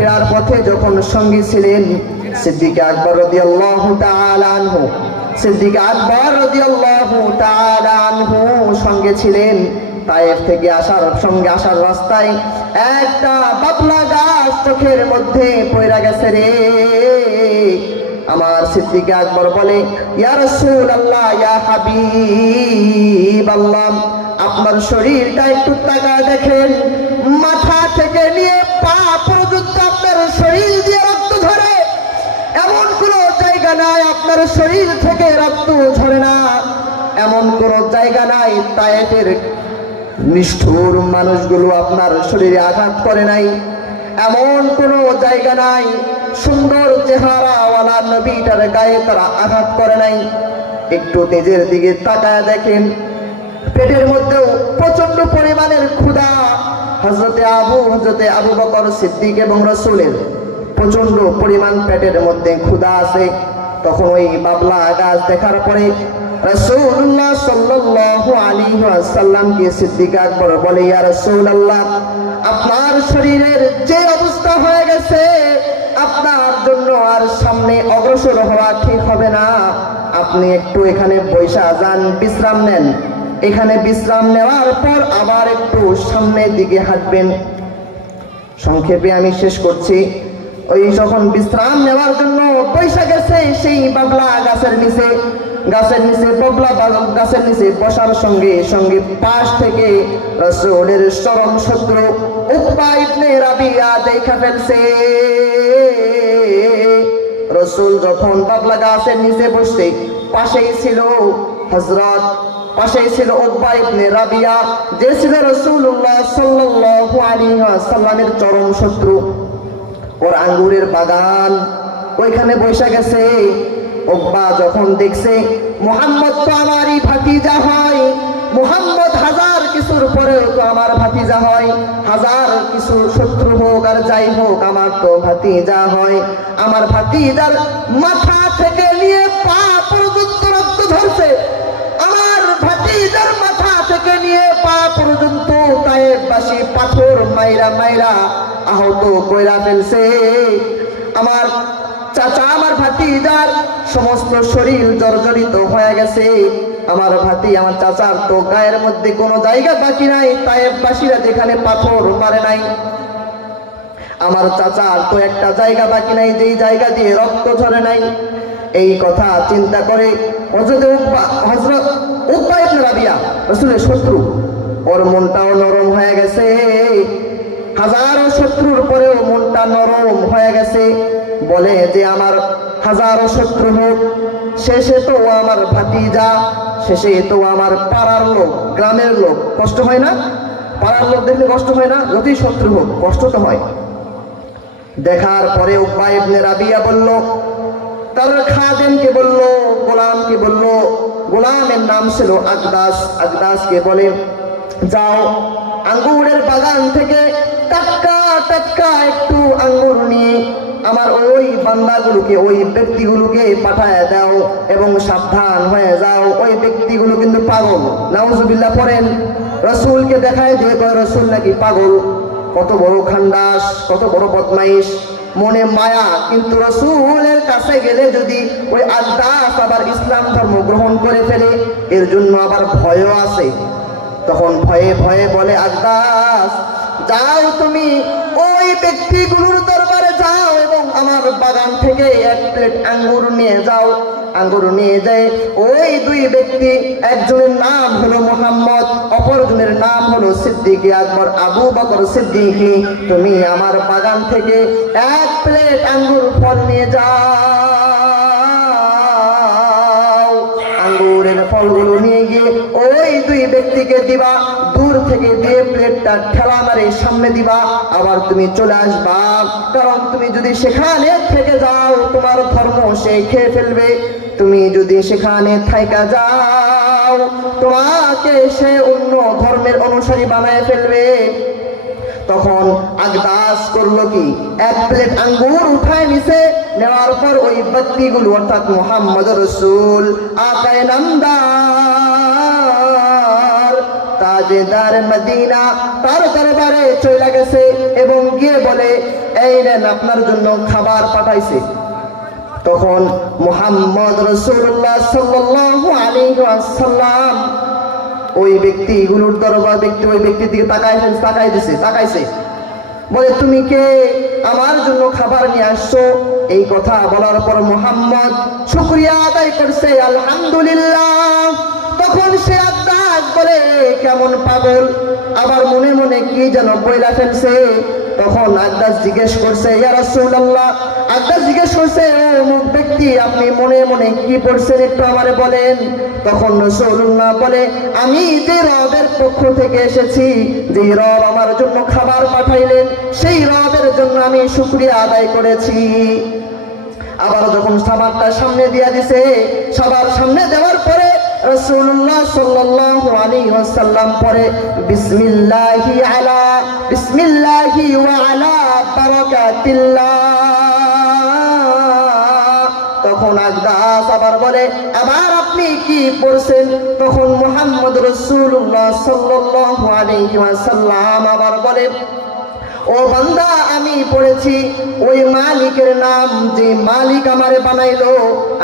ফেরার পথে যখন সঙ্গী ছিলেন সিদ্দিক আকবর রাদিয়াল্লাহু তাআলা আনহু, সিদ্দিক আকবর রাদিয়াল্লাহু তাআলা আনহু সঙ্গে ছিলেন। তায়েফ থেকে সঙ্গে আসার রাস্তায় একটা বাবলা গাছ চোখের মধ্যে পড়ে গেছে রে। আমার সিদ্দিক আকবর বলে, ইয়া রাসূলুল্লাহ, ইয়া হাবিবাল্লাহ, আপনার শরীরটা একটু তাকায় দেখেন, মাথা থেকে নিয়ে পা পর্যন্ত আপনার শরীর দিয়ে রক্ত ঝরে, এমন কোন জায়গা নাই আপনার শরীর থেকে রক্ত ঝরে না, এমন কোন জায়গা নাই তায়েফের নিষ্ঠুর মানুষগুলো আপনার শরীরে আঘাত করে নাই, এমন কোন জায়গা নাই সুন্দর চেহারাওয়ালা নবীটার গায়ে তারা আঘাত করে নাই। একটু নিজের দিকে তাকায় দেখেন, পেটের মধ্যেও প্রচন্ড পরিমাণের ক্ষুধা। হযরতে আবু বকর সিদ্দিক এবং রাসূলের প্রচন্ড পরিমাণ পেটের মধ্যে ক্ষুধা আছে। তখন ওই বাবলা গাছ দেখার পরে রাসূলুল্লাহ সাল্লাল্লাহু আলাইহি ওয়াসাল্লামকে সিদ্দিক আকবর বলে, ইয়া রাসূলুল্লাহ, আপনার শরীরের যে অবস্থা হয়ে গেছে, আপনার জন্য আর সামনে অগ্রসর হওয়া ঠিক হবে না, আপনি একটু এখানে বসে যান, বিশ্রাম নেন। এখানে বিশ্রাম নেওয়ার পর আবার একটু সামনের দিকে হাঁটবেন। সংক্ষেপে আমি শেষ করছি। ওই যখন বিশ্রাম নেওয়ার জন্য বসে গেছে সেই বাবলা গাছের নিচে, বাবলা গাছের নিচে বসার সঙ্গে সঙ্গে পাশ থেকে রাসূলের চরম শত্রু উকবা ইবনে রাবিয়া দেখা ফেলছে। রাসূল যখন বাবলা গাছের নিচে বসতে, পাশেই ছিল উকবা ইবনে রাবিয়া, যে ছিল রাসূলুল্লাহ সাল্লাল্লাহু আলাইহি ওয়াসাল্লামের চরম শত্রু। ওর আঙ্গুরের বাগান ওইখানে বসে গেছে। উকবা যখন দেখছে মুহাম্মদ তো আমারই ভাতিজা হয়, মুহাম্মদ হাজার কিছুর পরেও তো আমার ভাতিজা হয়, হাজার কিছু শত্রু হোক আর যাই হোক আমার তো ভাতিজা হয়, আমার ভাতিজার মাথা থেকে নিয়ে পা পর্যন্ত রক্ত ঝরছে, আমার ভাতিজার মাথা থেকে নিয়ে পা পর্যন্ত তায়েফবাসী পাথর মাইরা মাইরা আহত কইরা ফেলছে। আমার চাচা, আমার ভাতিজার সমস্ত শরীর জর্জরিত হয়ে গেছে, আমার চাচার তো গায়ের মধ্যে কোনো জায়গা বাকি নাই, তায়েফবাসীরা যেখানে পাথর মারে নাই, আমার চাচার তো একটা জায়গা বাকি নাই যেই জায়গা দিয়ে রক্ত ঝরে নাই। এই কথা চিন্তা করে হযরত উকবা ইবনে রাবিয়া, রাসূলের শত্রু, ওর মনটাও নরম হয়ে গেছে। হাজারো শত্রুর পরেও মনটা নরম হয়ে গেছে। বলে যে আমার হাজারো শত্রু হোক, শেষে তো আমার ভাতিজা, শেষে তো আমার পাড়ার লোক, গ্রামের লোক, কষ্ট হয় না? পাড়ার লোক দেখলে কষ্ট হয় না? যতই শত্রু হোক কষ্ট তো হয়। দেখার পরে উকবা ইবনে রাবিয়া বলল, তার খাদেমকে বলল, গোলামকে বলল, গোলামের নাম ছিল আকদাসকে বলে, যাও আঙ্গুরের বাগান থেকে টাটকা টাটকা একটু আঙ্গুর নিয়ে আমার ওই বান্দাগুলোকে, ওই ব্যক্তিগুলোকে পাঠায় দাও এবং সাবধান হয়ে যাও, ওই ব্যক্তিগুলো কিন্তু পাগল। নাউজুবিল্লাহ পড়েন। রাসূলকে দেখায় দিয়ে কয় রাসূল নাকি পাগল, কত বড় খান্দাস, কত বড় বদমাইশ, মনে মায়া, কিন্তু রাসূলের কাছে গেলে যদি ওই আকদাস আবার ইসলাম ধর্ম গ্রহণ করে ফেলে, এর জন্য আবার ভয়ও আছে। তখন ভয়ে ভয়ে বলে, আকদাস যাও, তুমি ওই ব্যক্তিগুলোর দরবারে যাও এবং আমার বাগান থেকে এক প্লেট আঙ্গুর নিয়ে যাও। আঙ্গুর নিয়ে যায় ওই দুই ব্যক্তি, একজনের নাম হলো মুহাম্মদ, অপরজনের নাম হলো সিদ্দিক আকবর, আবু বকর সিদ্দিক। তুমি আমার বাগান থেকে এক প্লেট আঙ্গুর ফল নিয়ে যাও। আঙ্গুরের ফলগুলো নিয়ে গিয়ে ওই দুই ব্যক্তিকে দিবা, দূর থেকে দিয়ে প্লেটটা ঠেলা মারে সামনে দিবা, আবার তুমি চলে আসবা, কারণ তুমি যদি সেখানে থেকে যাও তোমার ধর্ম সে খেয়ে ফেলবে, তুমি যদি সেখানে থাইকা যাও তোমাকে সে অন্য ধর্মের অনুসারী বানায় ফেলবে। তখন আকদাস করলো কি, এক প্লেট আঙ্গুর উঠায় নিছে, নেওয়ার পর ওই ব্যক্তিগুলো অর্থাৎ মুহাম্মদ রাসূল, আকায়ে নামদার, তাজ তাজদার মদিনা তার দরবারে চলে গেছে এবং গিয়ে বলে, এই নেন আপনার জন্য খাবার পাঠাইছে। তখন মুহাম্মদ রাসূলুল্লাহ সাল্লাল্লাহু আলাইহি ওয়াসাল্লাম ওই ব্যক্তিগুলোর ওই ব্যক্তির দিকে তাকাইছে, বলে তুমি কে, আমার জন্য খাবার নিয়ে আসছো? এই কথা বলার পর মুহাম্মদ শুকরিয়া আদায় করছে, আলহামদুলিল্লাহ। তখন সে আদাস বলে, কেমন পাগল, আবার মনে মনে কি যেন বইলা ফেলছে। তখন আদাস জিজ্ঞেস করছে, ইয়া রাসূলুল্লাহ, আদাস জিজ্ঞেস করছে, অমুক ব্যক্তি আপনি মনে মনে কি পড়ছেন একটু আমারে বলেন। তখন রাসূলুল্লাহ বলে, আমি যে রবের পক্ষ থেকে এসেছি, যে রব আমার জন্য খাবার পাঠাইলেন, সেই রবের জন্য আমি শুকরিয়া আদায় করেছি। আবার যখন খাবারটা সামনে দিয়া দিছে, সবার সামনে দেওয়ার পরে রাসূলুল্লাহ সাল্লাল্লাহু আলাইহি ওয়াসাল্লাম পরে বিসমিল্লাহি ওয়া আলা বারাকাতিল্লাহ। তখন আকদাস আবার বলে, আবার আপনি কি পড়ছেন? তখন মুহাম্মদ রাসূলুল্লাহ সাল্লাল্লাহু আলাইহি ওয়াসাল্লাম আবার বলে, ও বান্দা, আমি পড়েছি ওই মালিকের নাম, যে মালিক আমারে বানাইলো।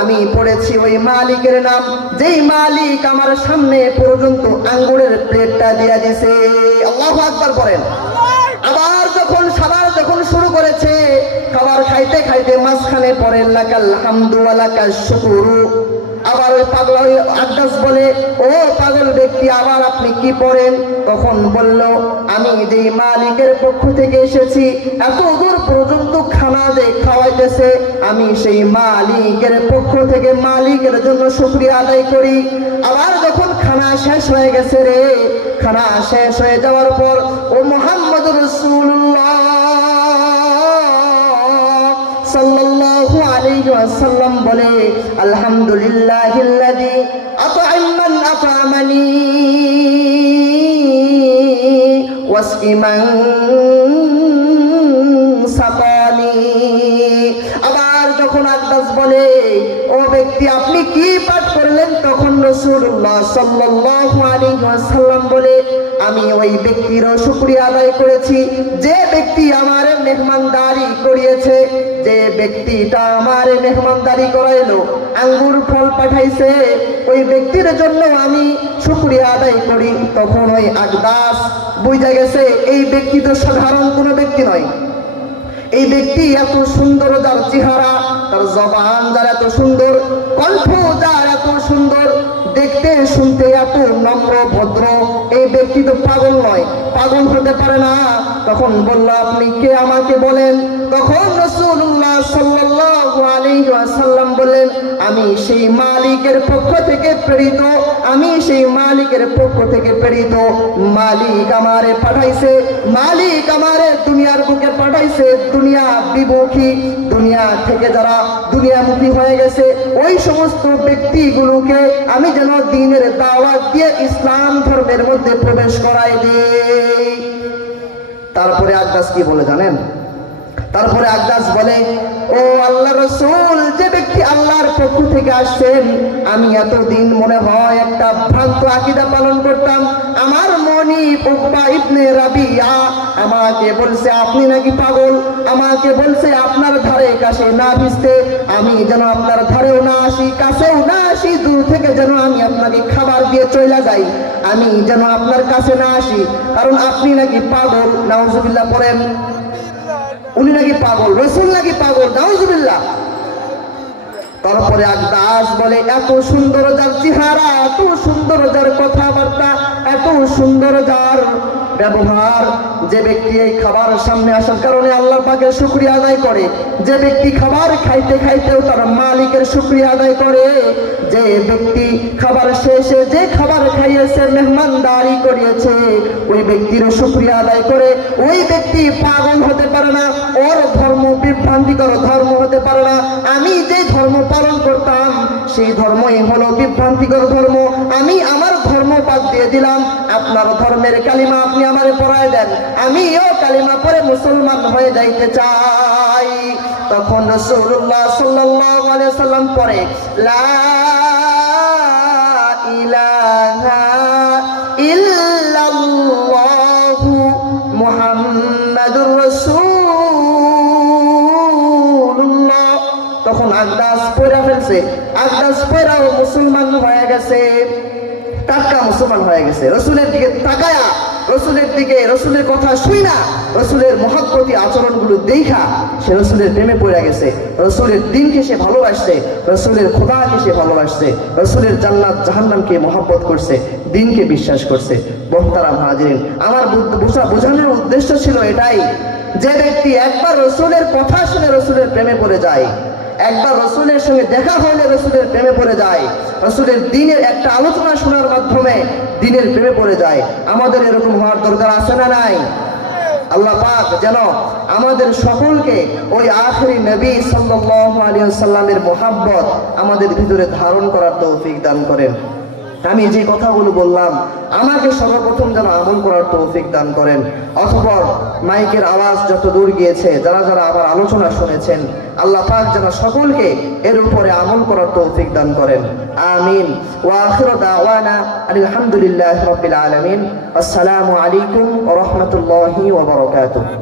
আমি পড়েছি ওই মালিকের নাম, যেই মালিক আমার সামনে পর্যন্ত আঙ্গুরের প্লেটটা দিয়া দিছে। আল্লাহু আকবার করেন। আবার যখন শুরু করেছে, খাবার খাইতে খাইতে মাঝখানে পড়ে লাকাল হামদু ওয়া লাকাশ শুকরু। আবার ওই পাগল আদাস বলে, ও পাগল ব্যক্তি, আবার আপনি কি পড়েন? তখন বলল, আমি যে মালিকের পক্ষ থেকে এসেছি, এত দূর পর্যন্ত খানা যে খাওয়াইতেছে, আমি সেই মালিকের পক্ষ থেকে মালিকের জন্য শুকরিয়া আদায় করি। আবার যখন খানা শেষ হয়ে গেছে রে, খানা শেষ হয়ে যাওয়ার পর ও মুহাম্মদ রাসূলুল্লাহ সাল্লাল্লাহু আলাইহি ওয়াসাল্লাম বলে, আলহামদুলিল্লাহিল্লাযী আত'আমান আত'আমানি ওয়াসকিমান সাকানি। আবার যখন আদাস বলে, ও ব্যক্তি আপনি কি পাঠ করলেন? তখন রাসূলুল্লাহ সাল্লাল্লাহু আলাইহি ওয়াসাল্লাম বলে, আমি ওই ব্যক্তির শুকরিয়া আদায় করেছি যে ব্যক্তি আমার মেহমানদারি করিয়েছে, যে ব্যক্তিটা আমার মেহমানদারি করাইলো, আঙ্গুর ফল পাঠাইছে, ওই ব্যক্তির জন্য আমি শুকরিয়া আদায় করি। তখন ওই আকদাস বুঝা গেছে এই ব্যক্তি তো সাধারণ কোনো ব্যক্তি নয়। এই ব্যক্তি এত সুন্দর, যার চেহারা, তার জবান যার এত সুন্দর, কণ্ঠ যার এত সুন্দর, দেখতে শুনতে এত নম্র ভদ্র, এই ব্যক্তি তো পাগল নয়, পাগল হতে পারে না। তখন বলল, আপনি কে আমাকে বলেন? তখন রাসূলুল্লাহ সাল্লাল্লাহু আলাইহি ওয়াসাল্লাম বললেন, আমি সেই মালিকের পক্ষ থেকে প্রেরিত, আমি সেই মালিকের পক্ষ থেকে প্রেরিত। মালিক আমারে পাঠাইছে, মালিক আমারে দুনিয়ার বুকে পাঠাইছে। দুনিয়া বিমুখী, দুনিয়া থেকে যারা দুনিয়ামুখী হয়ে গেছে, ওই সমস্ত ব্যক্তিগুলোকে আমি যেন দ্বীনের দাওয়াত দিয়ে ইসলাম ধর্মের মধ্যে প্রবেশ করাই দেই। তারপরে আকদাস কি বলে জানেন? তারপরে আকদাস বলে, ও আল্লাহর রাসূল, যে ব্যক্তি আল্লাহর পক্ষ থেকে আসছেন, আমি এতদিন মনে হয় একটা ভ্রান্ত আকীদা পালন করতাম। আমার মনিব উকবা ইবনে রাবিয়া আমাকে বলছে আপনি নাকি পাগল, আমাকে বলছে আপনার ধারে কাছে না ভিজতে, আমি যেন আপনার ধারেও না আসি, কাছেও না আসি, দূর থেকে যেন আমি আপনাকে খাবার দিয়ে চলে যাই, আমি যেন আপনার কাছে না আসি, কারণ আপনি নাকি পাগল। নাউজুবিল্লাহ পড়েন। উনি নাকি পাগল, রাসূল নাকি পাগল, নাউজুবিল্লাহ। তারপরে আকদাস বলে, এত সুন্দর যার চেহারা, এত সুন্দর যার কথাবার্তা, এত সুন্দর যার ব্যবহার, যে ব্যক্তি এই খাবার সামনে আসার কারণে আল্লাহ পাকের শুকরিয়া আদায় করে, যে ব্যক্তি খাবার খাইতে খাইতেও তার মালিকের শুকরিয়া আদায় করে, যে ব্যক্তি খাবার শেষে যে খাবার খাইয়েছে, মেহমানদারি করিয়েছে, ওই ব্যক্তিরও শুকরিয়া আদায় করে, ওই ব্যক্তি পাগল হতে পারে না, ওর ধর্ম বিভ্রান্তিকর ধর্ম হতে পারে না। আমি যে ধর্ম পালন করতাম, সেই ধর্মই হলো বিভ্রান্তিকর ধর্ম। আমি আমার ধর্ম বাদ দিয়ে দিলাম, আপনার ধর্মের কালিমা আপনি আমারে পড়ায় দেন, আমিও কালিমা পড়ে মুসলমান হয়ে যাইতে চাই। তখন রাসূলুল্লাহ সাল্লাল্লাহু আলাইহি ওয়াসাল্লাম পড়ে, লা ইলাহা ইল্লাল্লাহ গেছে, আকাশ পয়রাও মুসলমান হয়ে গেছে, টাটকা মুসলমান হয়ে গেছে। রসুলের দিকে তাকায়া, রসুলের দিকে, রসুলের কথা শুই না, রসুলের মহব্বতী আচরণগুলো দেখা সে রসুলের প্রেমে পড়ে গেছে। রসুলের দিনকে সে ভালোবাসছে, রসুলের খোদাকে সে ভালোবাসছে, রসুলের জান্নাত জাহান্নামকে মহব্বত করছে, দিনকে বিশ্বাস করছে। মোহতারাম হাজিরিন, আমার বোঝানোর উদ্দেশ্য ছিল এটাই, যে ব্যক্তি একবার রসুলের কথা শুনে রসুলের প্রেমে পড়ে যায়, একবার রসুলের সঙ্গে দেখা হলে রসুলের প্রেমে পড়ে যায়, রসুলের দিনের একটা আলোচনা শোনার মাধ্যমে দিনের প্রেমে পড়ে যায়। আমাদের এরকম হওয়ার দরকার আছে না নাই? আল্লাহ পাক যেন আমাদের সকলকে ওই আখিরি নবী সাল্লাল্লাহু আলাইহি ওয়াসাল্লামের মোহাব্বত আমাদের ভিতরে ধারণ করার তৌফিক দান করেন। আমি যে কথাগুলো বললাম আমাকে সর্বপ্রথম যেন আমল করার তৌফিক দান করেন। অতঃপর মাইকের আওয়াজ যত দূর গিয়েছে, যারা যারা আমার আলোচনা শুনেছেন, আল্লাহ পাক যেন সকলকে এর উপরে আমল করার তৌফিক দান করেন। আমিন। ওয়া আখিরু দাওয়ানা আলহামদুলিল্লাহি রাব্বিল আলামিন। আসসালামু আলাইকুম ওয়া রাহমাতুল্লাহি ওয়া বারাকাতুহু।